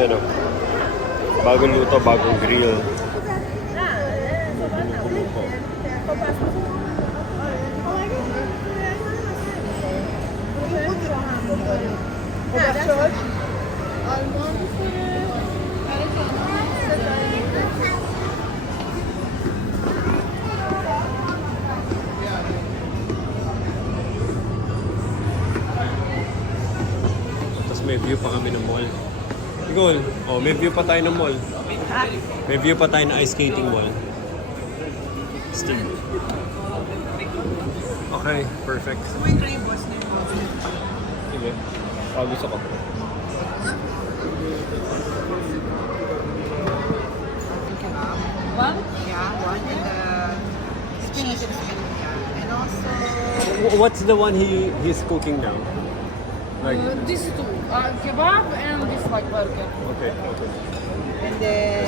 Yan o. Bagong luto, bagong grill. Tapos may view pa kami ng mall. Tigol, oh, may view pa tayo ng mall. May view pa tayo na ice skating wall. Sting. Okay, perfect. May try boss na yun. Sige. Gusto ko. One? Yeah, one and the cheese and spinach. Yeah. And also, What's the one he's cooking now? Like, These two. Kebab and this like burger. okay. And then,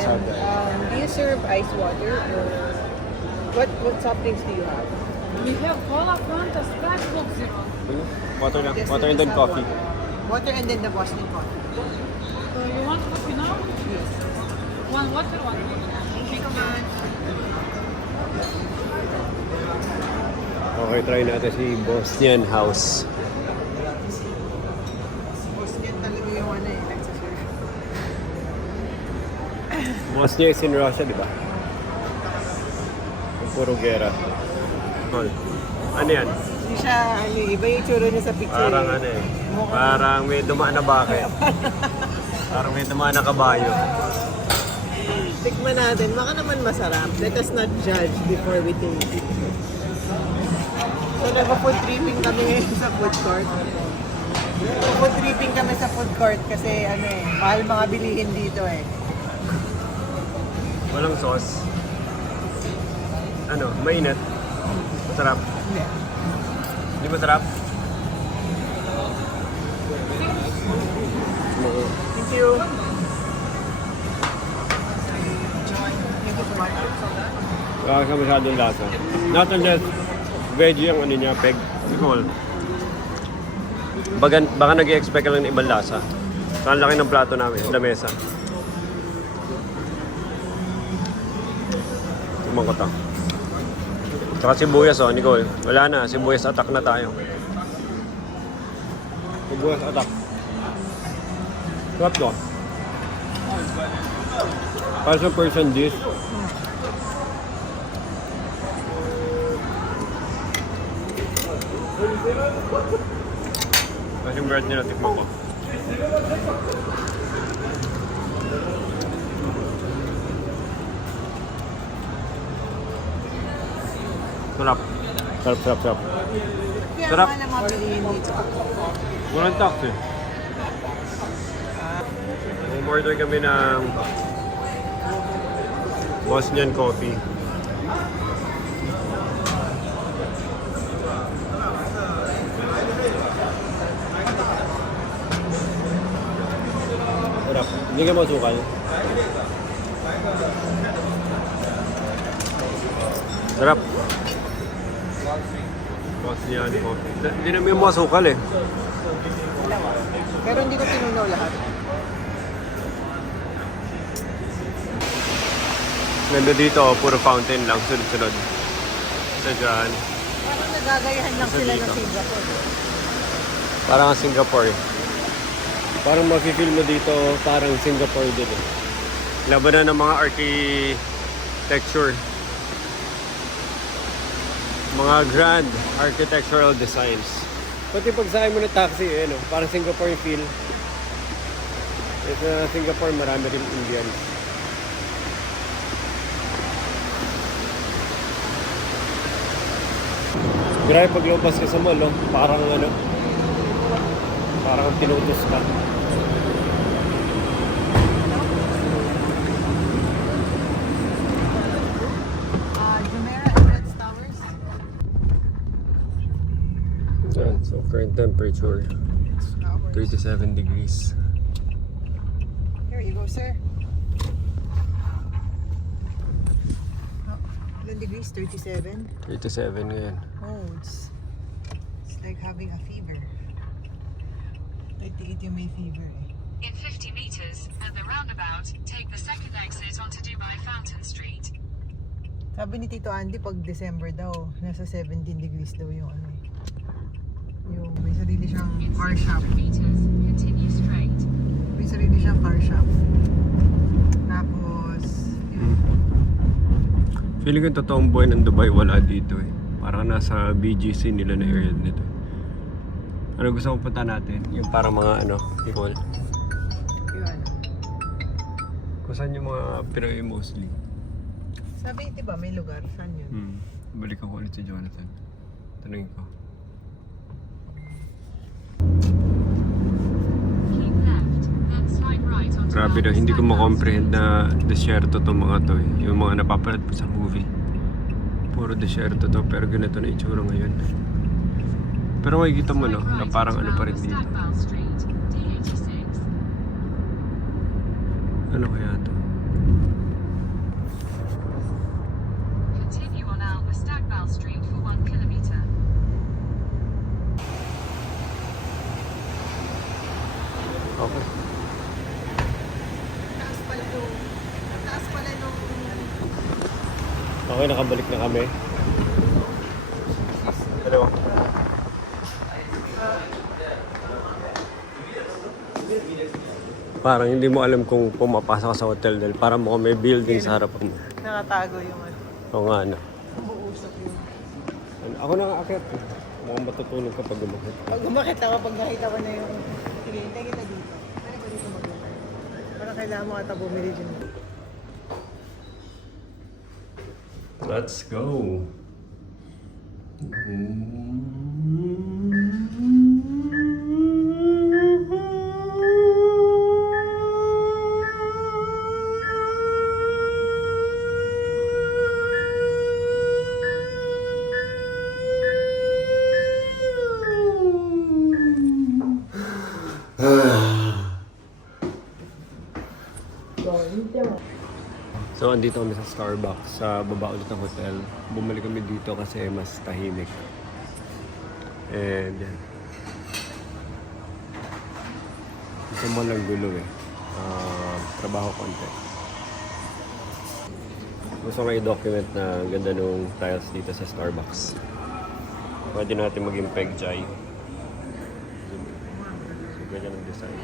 do you serve ice water or what soft drinks do you have? We have cola, Fanta, Sprite, Coke Zero. Water lang. Yes, Water we and then just have coffee. Water and then the Boston coffee. You want coffee now? Yes. One water, one. Thank you so much. Okay, try natin si Bosnian House. Boston talaga yung ano eh, nagsaserve. Bosnia is in Russia, di ba? Yung puro gera. Tol. Ano yan? Hindi siya, ano, iba yung tsura niya sa picture. Parang ano eh. Parang may dumaan na bakit. Parang may dumaan na kabayo. Tikman natin, baka naman masarap. Let us not judge before we taste it. So, nag-food tripping kami ngayon sa food court. Nag-food tripping kami sa food court kasi ano eh, mahal mga bilihin dito eh. Walang sauce. Ano, mainit. Masarap. Hindi. Hindi masarap? Thank you. Wala ka masyadong lasa. Not unless veggie ang ano niya, peg. Cool. Baka nag-i-expect ka lang ng ibang lasa. Saan laki ng plato namin, lamesa. Tumang ko ta. Tsaka sibuyas oh, Nicole. Wala na, sibuyas attack na tayo. Sibuyas attack. Sarap to. Para sa person dish. Kasi yung bread nila, tikman ko. Sarap. Sarap. Kaya Sarap. mahal ang mga bilihin dito. Walang tax eh. Umorder kami ng Bosnian coffee. Sarap. Hindi ka masukal. Sarap. Bosnian coffee. Hindi namin yung masukal eh. Pero hindi ko tinunaw lahat. Ganda dito, puro fountain lang, sunod-sunod. Sa dyan. Parang nagagayahan lang sila ng Singapore. Parang Singapore eh. Parang mafe-feel mo dito, parang Singapore din eh. Labanan ng mga architecture. Mga grand architectural designs. Pati pag sakay mo ng taxi, eh, no? Parang Singapore yung feel. Sa Singapore, marami rin Indians. Grabe pag lumabas ka sa mall, no? Parang ano, parang tinutos ka. Jumeirah Emirates Towers. Yan, so current temperature, 37 degrees. Here you go, sir. Ilan degrees? 37? 37 ngayon. Oh, it's like having a fever. 38 yung may fever eh. In 50 meters, at the roundabout, take the second exit onto Dubai Fountain Street. Sabi ni Tito Andy, pag December daw, nasa 17 degrees daw yung ano eh. Yung may sarili siyang In car shop. 600 meters, continue straight. May sarili siyang car shop. Tapos, yun. Feeling ko yung totoong buhay ng Dubai wala dito eh. Parang nasa BGC nila na area nito. Ano gusto mong punta natin? Yung parang mga ano, people. Yun. Kung saan yung mga Pinoy mostly. Sabi, di ba, may lugar. Saan yun? Balik ako ulit si Jonathan. Tanungin ko. Keep left, then slide right onto Grabe daw, hindi ko makomprehend na desierto tong mga to eh. Yung mga napapanood po sa movie. Puro desierto to, pero ganito na itsura ngayon. Pero makikita mo no, na parang ano pa rin dito. Stagwell Street, D86. Ano kaya to? Continue on Alba Stagbal Street for 1 kilometer. Okay. Taas pala nung... Okay, nakabalik na kami. Hello. Parang hindi mo alam kung pumapasok ka sa hotel dahil parang mukhang may building sa harapan mo. Nakatago yung ano. Oo nga na. Umuusap yun. Ako na aakyat. Mukhang matutulog kapag umakit. Pag umakit ako, pag nakita ko na yung... Sige, hintay kita dito. Pwede ba dito mag-umakit? Parang kailangan mo ata bumili dyan. Let's go. So, andito kami sa Starbucks sa baba ulit ng hotel. Bumalik kami dito kasi mas tahimik. And yan. Gusto mo lang gulo eh. Trabaho konti. Gusto ko i-document na ang ganda nung tiles dito sa Starbucks. Pwede natin maging peg chai. So, ganyan ang design.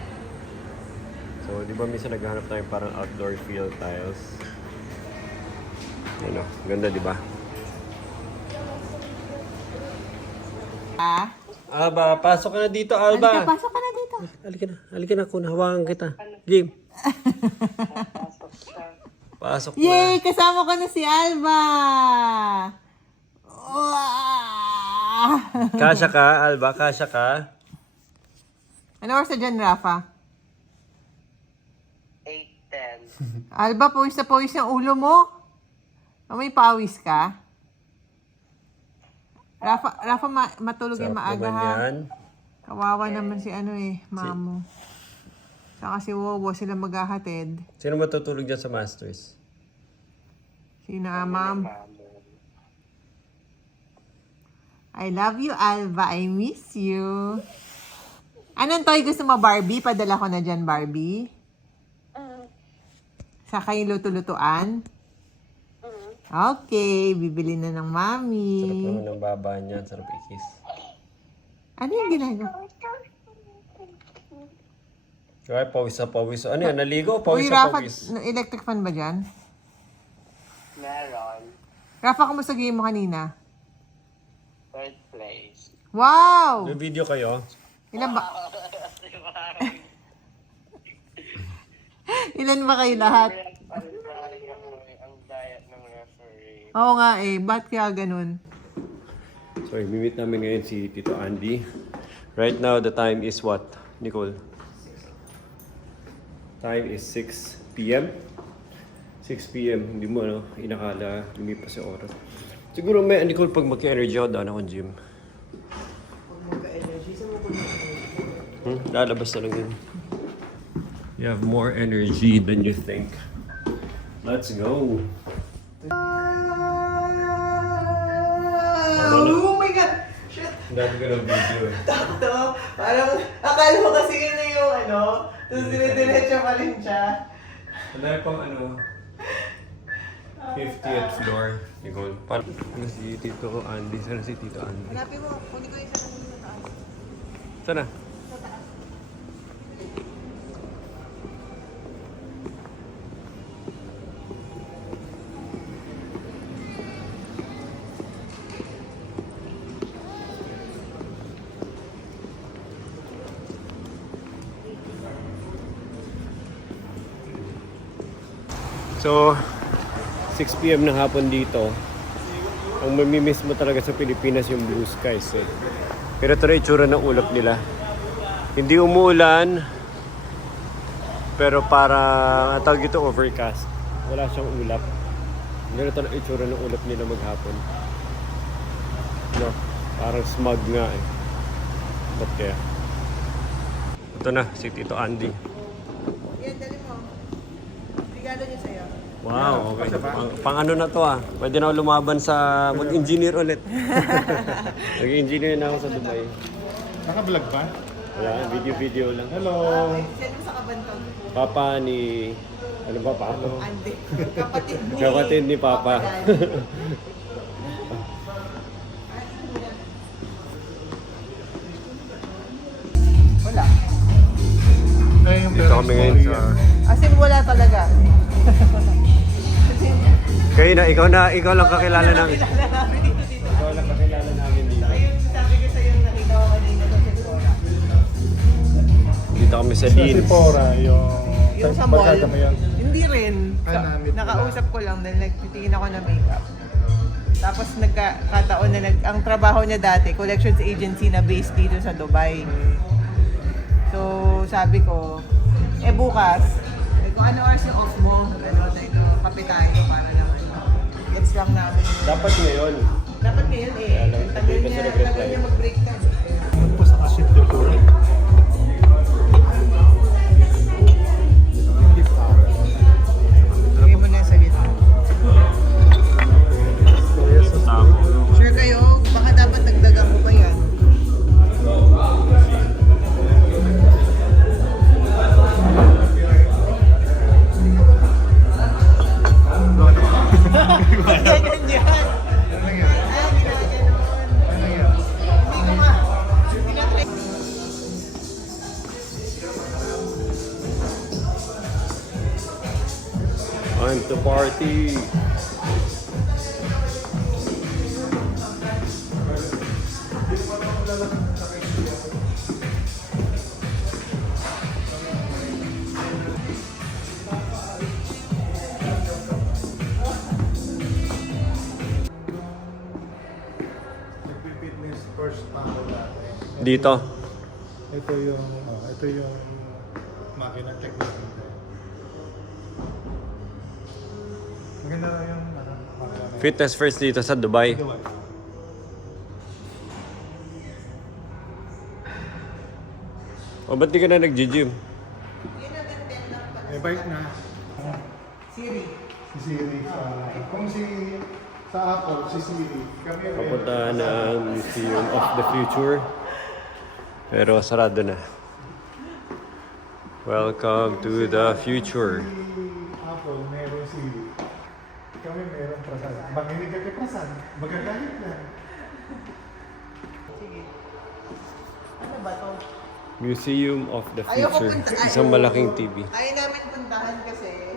So, di ba minsan naghahanap tayo parang outdoor feel tiles? Ano, ganda di ba? Alba, pasok ka na dito, Alba. Pasok ka na dito. Halika na, kung hawakan kita. Game. Pasok na. Yay! Kasama ko na si Alba! Wow! Kasya ka, Alba, kasya ka. Ano oras na dyan, Rafa? 8:10. Alba, pawis na pawis ang ulo mo. May pawis ka? Rafa, matulog yung Sarap maaga naman ha. yan. Kawawa naman si mamo. Saka si Wowo sila maghahatid. Sino matutulog dyan sa Masters? Sino ma'am? I love you, Alba. I miss you. Anong toy gusto mo, Barbie? Padala ko na dyan, Barbie. Saka yung luto-lutuan. Okay, bibili na ng mami. Sarap naman ng baba niyan, sarap ikis. Ano yung ginagawa? Kaya pawis na pawis. Ano yan, naligo? Pawis Uy, na Rafa, pawis. electric fan ba dyan? Meron. Rafa, kumusta game mo kanina? 3rd place. Wow! May video kayo? Ilan ba? Ilan ba kayo lahat? Ang diet ng referee. Oo nga eh, ba't kaya ganun? So, i-meet namin ngayon si Tito Andy. Right now, the time is what, Nicole? Time is 6 p.m. 6 p.m. Hindi mo, inakala, lumipas yung oras. Siguro may, Nicole, pag magka-energy ako, daan akong gym. Pag magka-energy, saan mo kung Lalabas na lang yun. You have more energy than you think. Let's go! Oh my God! Shit! Ang dami ka ng video eh. Takto! Parang, akala mo kasi yun na yung tapos dire-diretso pa rin siya. Ang dami pang 50th floor. Nicole, ano si Tito Andy? Sana si Tito Andy? Hanapin mo, kunin ko yung sa kanila na taas. Sana? So, 6 p.m. na hapon dito. Ang mamimiss mo talaga sa Pilipinas yung blue skies eh. Pero ito na itsura ng ulap nila. Hindi umuulan, pero parang tawag ito overcast. Wala siyang ulap. Ganito na itsura ng ulap nila maghapon. No, parang smog nga eh. Ba't kaya? Ito na, si Tito Andy. Yan, dali mo. Regalo regalo niya sa'yo. Wow, okay. Pang ano na to ah. Pwede na ako lumaban sa mag-engineer ulit. Nag-engineer na ako sa Dubai. Naka-vlog ba? Wala, video lang. Hello! Send mo sa kabantog. Papa ni... Ano ba pa? Ande. Kapatid ni... Kapatid ni Papa. Wala. Ay, yung Dito kami ngayon sa... As in, wala talaga. Kayo na, ikaw lang kakilala namin. Kilala namin dito. Ikaw lang kakilala namin dito. Ayun, sabi ko sa'yo, nakita ko kanina sa Sephora. Dito kami sa Sa Dean. Sephora, Yung sa mall, barkada mo yan. hindi rin. Namit mo Nakausap ko lang dahil nagtitingin ako ng makeup. Tapos nagkakataon na ang trabaho niya dati, collections agency na based dito sa Dubai. So, sabi ko, bukas, kung ano oras yung off mo, kape tayo para naman. Gets lang namin. Dapat ngayon. Dapat ngayon tagal niya mag-break time. Ano po sa Aship Decor? Lagay mo na sa gitna. Sure kayo, baka dapat nagdagan ko pa yan. Ganyan. Ginaganon. Hindi ko nga. Tinatry. On to party. Nagpi-fitness first time natin. Dito. Ito yung makina technique nito. Maganda yung makina na yun. Fitness first dito sa Dubai. Diba? O ba't di ka na nag-gym? May bike na. Siri. Si Siri kung sa Apple, si Siri. Kami Papunta ng Museum of the Future. Pero sarado na. Welcome to the future. Apple, meron Siri. Kami meron prasan. Makinig ka kay prasan. Magagalit lang. Sige. Ano ba to? Museum of the Ayoko Future. punta. Isang malaking TV. Ayaw namin puntahan kasi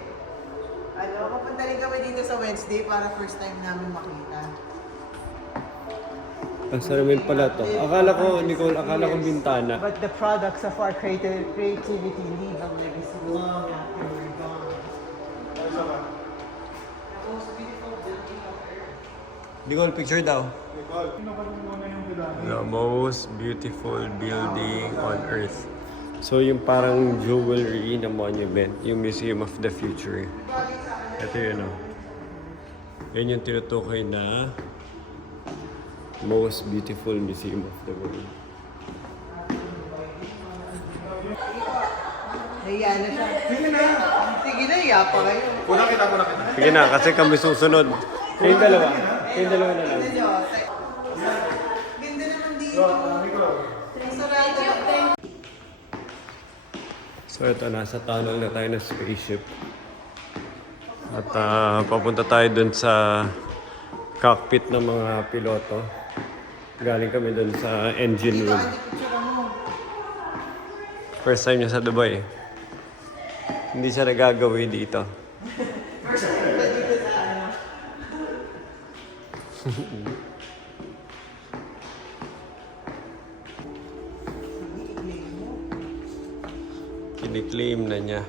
papunta rin kami dito sa Wednesday para first time namin makita. Ang salamin pala to. Akala ko, Nicole, akala ko bintana. But the products of our creativity leave a legacy long after we're gone. Nicole, picture daw. Nicole, sino ka muna yung kailangan? The most beautiful building on earth. So yung parang jewelry na monument, yung Museum of the Future. Ito yun o. Yan yung tinutukoy na most beautiful museum of the world. Nahiya na siya. Sige na, iya pa kayo. Sige na, kasi kami susunod. Kayong dalawa. Kayong dalawa na lang. Ganda naman dito. Sarado na. So ito, nasa tunnel na tayo ng spaceship. At papunta tayo dun sa cockpit ng mga piloto. Galing kami dun sa engine room. First time niya sa Dubai. Hindi siya nagagawi dito. Kiniklaim na niya.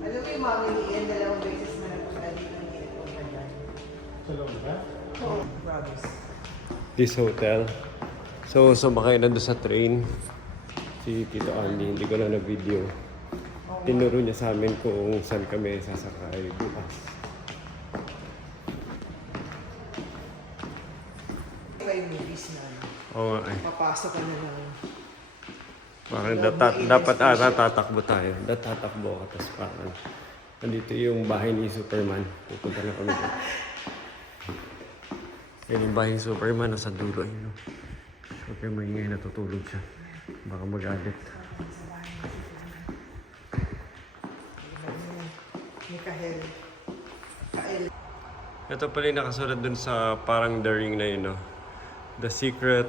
Alam mo yung mami ni Ian, dalawang beses na nagpunta dito ng Ian kung kanya. Sa loob ba? Oo, promise. This hotel. So, sumakay na doon sa train. Si Tito Andy, hindi ko na na-video. Tinuro niya sa amin kung saan kami sasakay bukas. May movies na. Oo nga eh. Papasok ka na lang. Parang dapat tatakbo tayo. Tatakbo ka, tapos parang Andito yung bahay ni Superman. Pupunta na kami. Yan yung bahay ni Superman. Nasa dulo. Yun. Huwag kayo maingay, natutulog siya. Baka mag-alit. Mikael. Ito pala yung nakasulat dun sa parang The Ring na yun, no? The secret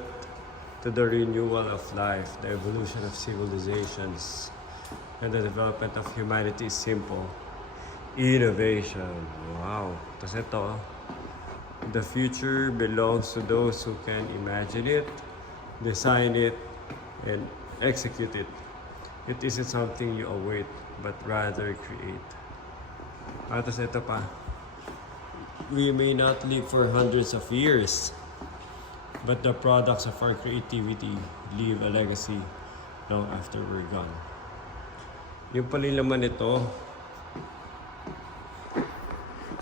to the renewal of life, the evolution of civilizations, and the development of humanity is simple. Innovation. Wow. Tapos ito, the future belongs to those who can imagine it, design it, and execute it. It isn't something you await, but rather create. Tapos ito pa, we may not live for hundreds of years, but the products of our creativity leave a legacy long after we're gone. Yung pala yung laman nito,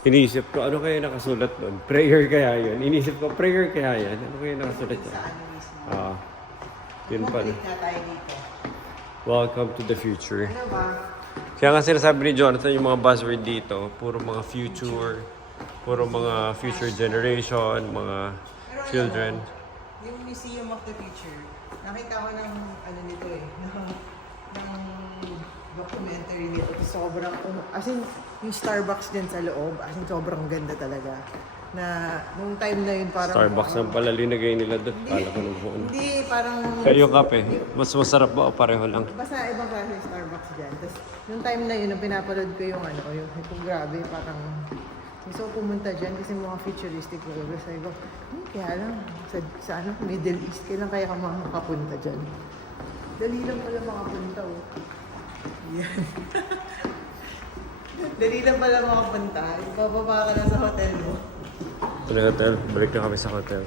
inisip ko, ano kaya nakasulat doon? Prayer kaya yun? Inisip ko, prayer kaya yan? Ano kaya nakasulat doon? Sa ano mismo. Yun pala. Click na tayo dito. Welcome to the future. Ano ba? Kaya nga sinasabi ni Jonathan yung mga buzzword dito, puro mga future, puro mga future generation, mga children. Yung Museum of the Future, nakita ko ng ano nito eh, ng documentary nito. Sobrang, as in, yung Starbucks din sa loob, as in sobrang ganda talaga. Na, nung time na yun parang... Starbucks ang pala linagay nila doon. Kala ko nung ano. Hindi, parang... Kaya yung kape, mas masarap ba o pareho lang? Basta ibang klase yung Starbucks dyan. Tapos, nung time na yun, nung pinapanood ko yung ano, yung grabe, parang... Gusto ko pumunta dyan kasi mga futuristic ko. Sabi ko, kaya lang, sa ano, Middle East, kailan kaya ka makapunta dyan? Dali lang pala makapunta, oh. Yan. Dali lang pala makapunta. Bababa ka na sa hotel mo. Ito na hotel, balik na kami sa hotel.